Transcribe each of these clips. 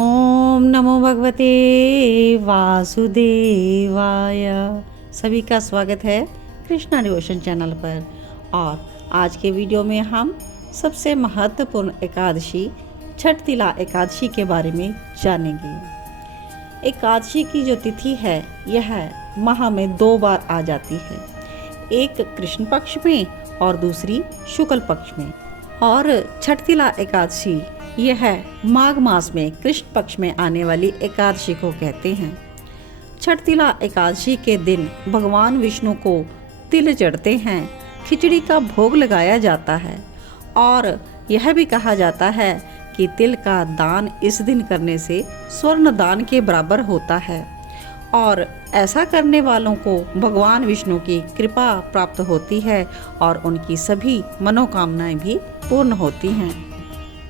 ओम नमो भगवते वासुदेवाय। सभी का स्वागत है कृष्णा डिवोशन चैनल पर। और आज के वीडियो में हम सबसे महत्वपूर्ण एकादशी छठ तिला एकादशी के बारे में जानेंगे। एकादशी की जो तिथि है यह माह में 2 बार आ जाती है, एक कृष्ण पक्ष में और दूसरी शुक्ल पक्ष में। और छठ तिला एकादशी यह माघ मास में कृष्ण पक्ष में आने वाली एकादशी को कहते हैं। छठ तिला एकादशी के दिन भगवान विष्णु को तिल चढ़ते हैं, खिचड़ी का भोग लगाया जाता है और यह भी कहा जाता है कि तिल का दान इस दिन करने से स्वर्ण दान के बराबर होता है और ऐसा करने वालों को भगवान विष्णु की कृपा प्राप्त होती है और उनकी सभी मनोकामनाएं भी पूर्ण होती हैं।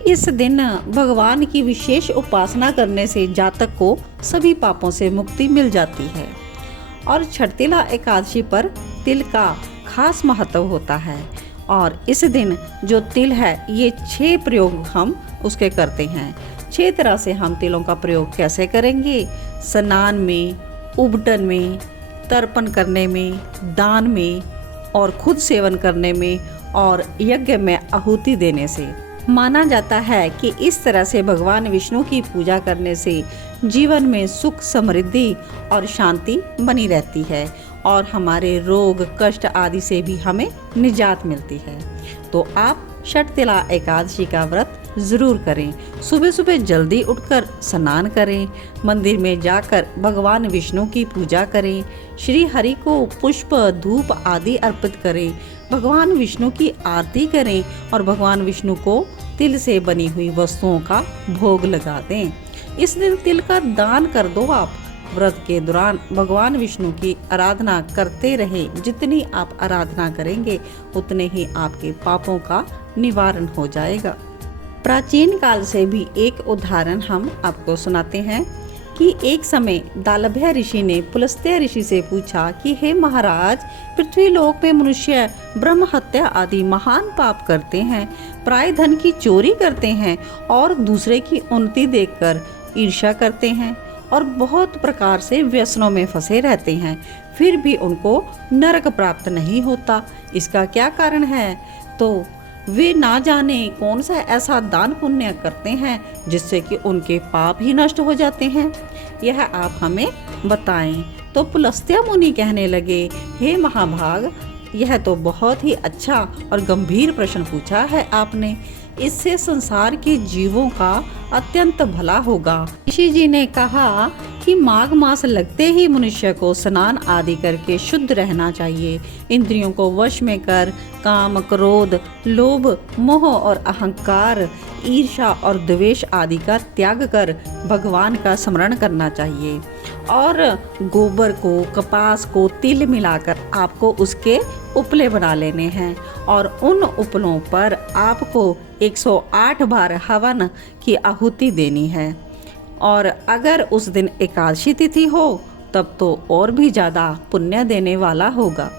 इस दिन भगवान की विशेष उपासना करने से जातक को सभी पापों से मुक्ति मिल जाती है। और छठ तिला एकादशी पर तिल का खास महत्व होता है और इस दिन जो तिल है ये 6 प्रयोग हम उसके करते हैं। 6 तरह से हम तिलों का प्रयोग कैसे करेंगे? स्नान में, उबटन में, तर्पण करने में, दान में और खुद सेवन करने में और यज्ञ में आहुति देने से। माना जाता है कि इस तरह से भगवान विष्णु की पूजा करने से जीवन में सुख, समृद्धि और शांति बनी रहती है और हमारे रोग, कष्ट आदि से भी हमें निजात मिलती है। तो आप छठ तिला एकादशी का व्रत जरूर करें। सुबह सुबह जल्दी उठकर स्नान करें, मंदिर में जाकर भगवान विष्णु की पूजा करें, श्री हरि को पुष्प, धूप आदि अर्पित करें, भगवान विष्णु की आरती करें और भगवान विष्णु को तिल से बनी हुई वस्तुओं का भोग लगा दें। इस दिन तिल का दान कर दो आप। व्रत के दौरान भगवान विष्णु की आराधना करते रहें। जितनी आप आराधना करेंगे उतने ही आपके पापों का निवारण हो जाएगा। प्राचीन काल से भी एक उदाहरण हम आपको सुनाते हैं कि एक समय दालभ्य ऋषि ने पुलस्त्य ऋषि से पूछा कि हे महाराज, पृथ्वी लोक में मनुष्य ब्रह्म हत्या आदि महान पाप करते हैं, प्राय धन की चोरी करते हैं और दूसरे की उन्नति देखकर ईर्ष्या करते हैं और बहुत प्रकार से व्यसनों में फंसे रहते हैं, फिर भी उनको नरक प्राप्त नहीं होता। इसका क्या कारण है? तो वे ना जाने कौन सा ऐसा दान पुण्य करते हैं जिससे कि उनके पाप ही नष्ट हो जाते हैं। यह आप हमें बताएं। तो पुलस्त्य मुनि कहने लगे, हे महाभाग, यह तो बहुत ही अच्छा और गंभीर प्रश्न पूछा है आपने। इससे संसार के जीवों का अत्यंत भला होगा। ऋषि जी ने कहा कि माघ मास लगते ही मनुष्य को स्नान आदि करके शुद्ध रहना चाहिए। इंद्रियों को वश में कर काम, क्रोध, लोभ, मोह और अहंकार, ईर्ष्या और द्वेष आदि का त्याग कर भगवान का स्मरण करना चाहिए। और गोबर को, कपास को तिल मिलाकर आपको उसके उपले बना लेने हैं और उन उपलों पर आपको 108 बार हवन की आहुति देनी है। और अगर उस दिन एकादशी तिथि हो तब तो और भी ज़्यादा पुण्य देने वाला होगा।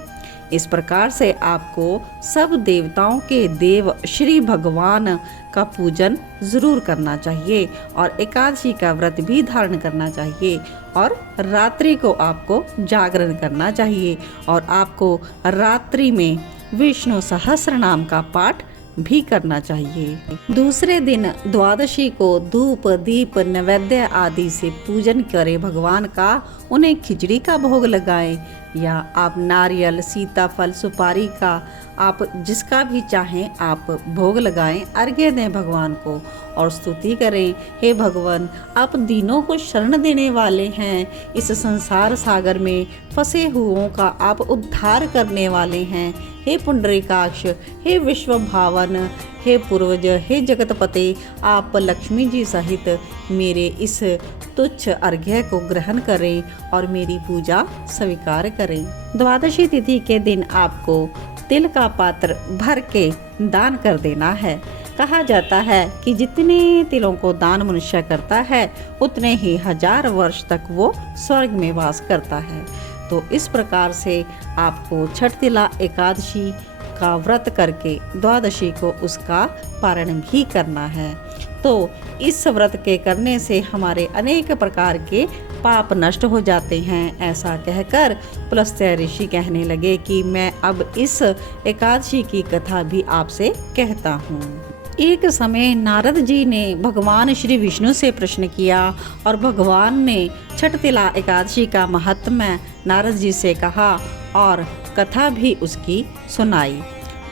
इस प्रकार से आपको सब देवताओं के देव श्री भगवान का पूजन जरूर करना चाहिए और एकादशी का व्रत भी धारण करना चाहिए और रात्रि को आपको जागरण करना चाहिए और आपको रात्रि में विष्णु सहस्त्र नाम का पाठ भी करना चाहिए। दूसरे दिन द्वादशी को धूप, दीप, नैवेद्य आदि से पूजन करें भगवान का। उन्हें खिचड़ी का भोग लगाएं या आप नारियल, सीताफल, सुपारी का आप जिसका भी चाहें आप भोग लगाएं, अर्घ्य दें भगवान को और स्तुति करें, हे भगवान, आप दीनों को शरण देने वाले हैं, इस संसार सागर में फंसे हुओं का आप उद्धार करने वाले हैं। हे पुंडरीकाक्ष, हे विश्व भावन, हे पूर्वज, हे जगतपते, आप लक्ष्मी जी सहित मेरे इस तुच्छ अर्घ्य को ग्रहण करें और मेरी पूजा स्वीकार करें। द्वादशी तिथि के दिन आपको तिल का पात्र भर के दान कर देना है। कहा जाता है कि जितने तिलों को दान मनुष्य करता है उतने ही 1000 वर्ष तक वो स्वर्ग में वास करता है। तो इस प्रकार से आपको छठ तिला एकादशी का व्रत करके द्वादशी को उसका पारण भी करना है। तो इस व्रत के करने से हमारे अनेक प्रकार के पाप नष्ट हो जाते हैं। ऐसा कहकर पुलस्त्य ऋषि कहने लगे कि मैं अब इस एकादशी की कथा भी आपसे कहता हूँ। एक समय नारद जी ने भगवान श्री विष्णु से प्रश्न किया और भगवान ने छठ तिला एकादशी का महात्म्य नारद जी से कहा और कथा भी उसकी सुनाई।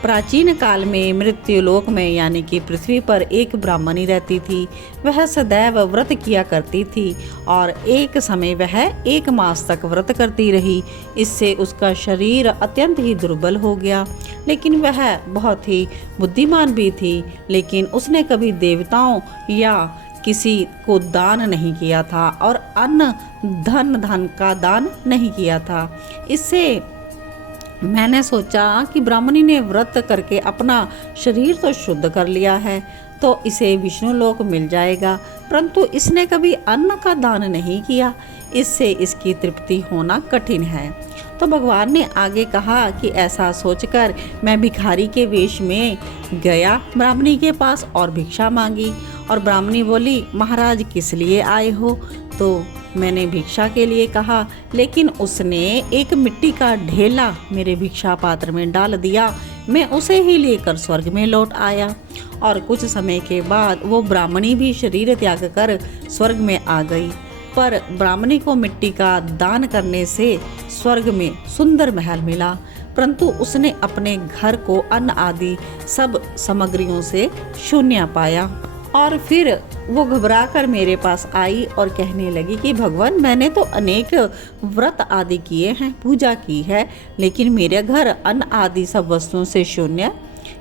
प्राचीन काल में मृत्युलोक में यानी कि पृथ्वी पर एक ब्राह्मणी रहती थी। वह सदैव व्रत किया करती थी और एक समय वह 1 मास तक व्रत करती रही। इससे उसका शरीर अत्यंत ही दुर्बल हो गया, लेकिन वह बहुत ही बुद्धिमान भी थी। लेकिन उसने कभी देवताओं या किसी को दान नहीं किया था और अन्न धन का दान नहीं किया था। इससे मैंने सोचा कि ब्राह्मणी ने व्रत करके अपना शरीर तो शुद्ध कर लिया है, तो इसे विष्णु लोक मिल जाएगा, परंतु इसने कभी अन्न का दान नहीं किया। इससे इसकी तृप्ति होना कठिन है। तो भगवान ने आगे कहा कि ऐसा सोचकर मैं भिखारी के वेश में गया ब्राह्मणी के पास और भिक्षा मांगी। और ब्राह्मणी बोली, महाराज किस लिए आए हो? तो मैंने भिक्षा के लिए कहा, लेकिन उसने एक मिट्टी का ढेला मेरे भिक्षा पात्र में डाल दिया। मैं उसे ही लेकर स्वर्ग में लौट आया। और कुछ समय के बाद वो ब्राह्मणी भी शरीर त्याग कर स्वर्ग में आ गई। पर ब्राह्मणी को मिट्टी का दान करने से स्वर्ग में सुंदर महल मिला, परंतु उसने अपने घर को अन्न आदि सब सामग्रियों से शून्य पाया। और फिर वो घबराकर मेरे पास आई और कहने लगी कि भगवान, मैंने तो अनेक व्रत आदि किए हैं, पूजा की है, लेकिन मेरे घर अन्न आदि सब वस्तुओं से शून्य,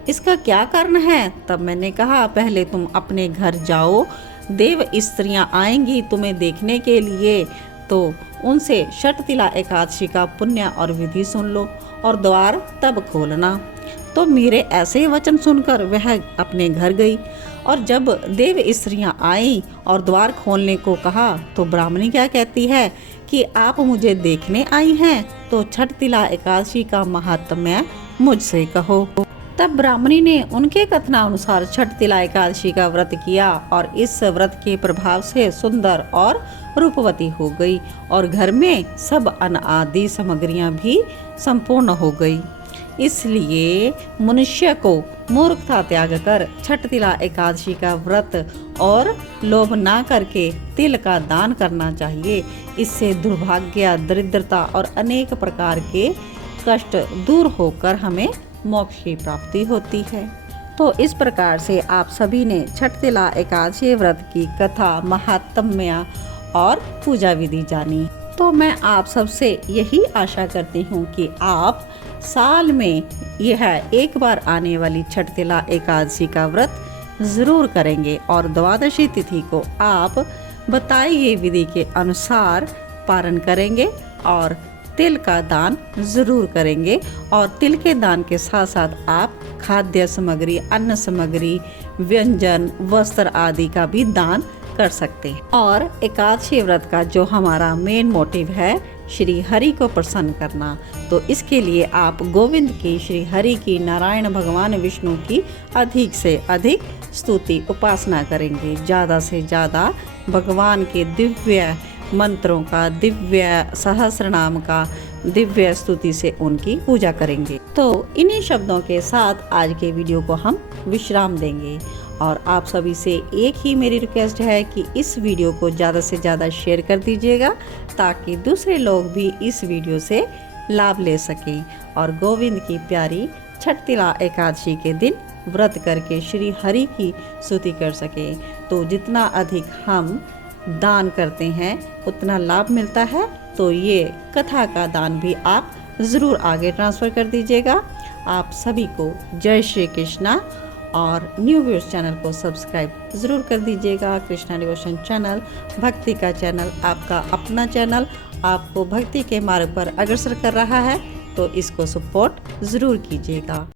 इसका क्या कारण है? तब मैंने कहा, पहले तुम अपने घर जाओ, देव स्त्रियां आएंगी तुम्हें देखने के लिए, तो उनसे छठ तिला एकादशी का पुण्य और विधि सुन लो और द्वार तब खोलना। तो मेरे ऐसे वचन सुनकर वह अपने घर गई। और जब देव स्त्रियां आई और द्वार खोलने को कहा, तो ब्राह्मणी क्या कहती है कि आप मुझे देखने आई हैं, तो छठ तिला एकादशी का महात्म्य मुझसे कहो। तब ब्राह्मणी ने उनके कथनानुसार छठ तिला एकादशी का व्रत किया और इस व्रत के प्रभाव से सुंदर और रूपवती हो गई और घर में सब अन्न आदि सामग्रियां भी संपूर्ण हो गई। इसलिए मनुष्य को मूर्खता त्याग कर छठ तिला एकादशी का व्रत और लोभ ना करके तिल का दान करना चाहिए। इससे दुर्भाग्य, दरिद्रता और अनेक प्रकार के कष्ट दूर होकर हमें मोक्ष की प्राप्ति होती है। तो इस प्रकार से आप सभी ने छठ तिला एकादशी व्रत की कथा, महात्म्य और पूजा विधि जानी। तो मैं आप सबसे यही आशा करती हूँ कि आप साल में यह एक बार आने वाली छठ तिला एकादशी का व्रत ज़रूर करेंगे और द्वादशी तिथि को आप बताई गई विधि के अनुसार पारण करेंगे और तिल का दान ज़रूर करेंगे। और तिल के दान के साथ साथ आप खाद्य सामग्री, अन्न सामग्री, व्यंजन, वस्त्र आदि का भी दान कर सकते हैं। और एकादशी व्रत का जो हमारा मेन मोटिव है श्री हरि को प्रसन्न करना, तो इसके लिए आप गोविंद की, श्री हरि की, नारायण भगवान विष्णु की अधिक से अधिक स्तुति उपासना करेंगे। ज़्यादा से ज़्यादा भगवान के दिव्य मंत्रों का, दिव्य सहस्रनाम का, दिव्य स्तुति से उनकी पूजा करेंगे। तो इन्हीं शब्दों के साथ आज के वीडियो को हम विश्राम देंगे और आप सभी से एक ही मेरी रिक्वेस्ट है कि इस वीडियो को ज़्यादा से ज़्यादा शेयर कर दीजिएगा ताकि दूसरे लोग भी इस वीडियो से लाभ ले सकें और गोविंद की प्यारी छठ तिला एकादशी के दिन व्रत करके श्री हरि की स्तुति कर सकें। तो जितना अधिक हम दान करते हैं उतना लाभ मिलता है। तो ये कथा का दान भी आप ज़रूर आगे ट्रांसफ़र कर दीजिएगा। आप सभी को जय श्री कृष्णा और न्यू व्यूअर्स चैनल को सब्सक्राइब ज़रूर कर दीजिएगा। कृष्णा डिवोशन चैनल भक्ति का चैनल, आपका अपना चैनल, आपको भक्ति के मार्ग पर अग्रसर कर रहा है, तो इसको सपोर्ट ज़रूर कीजिएगा।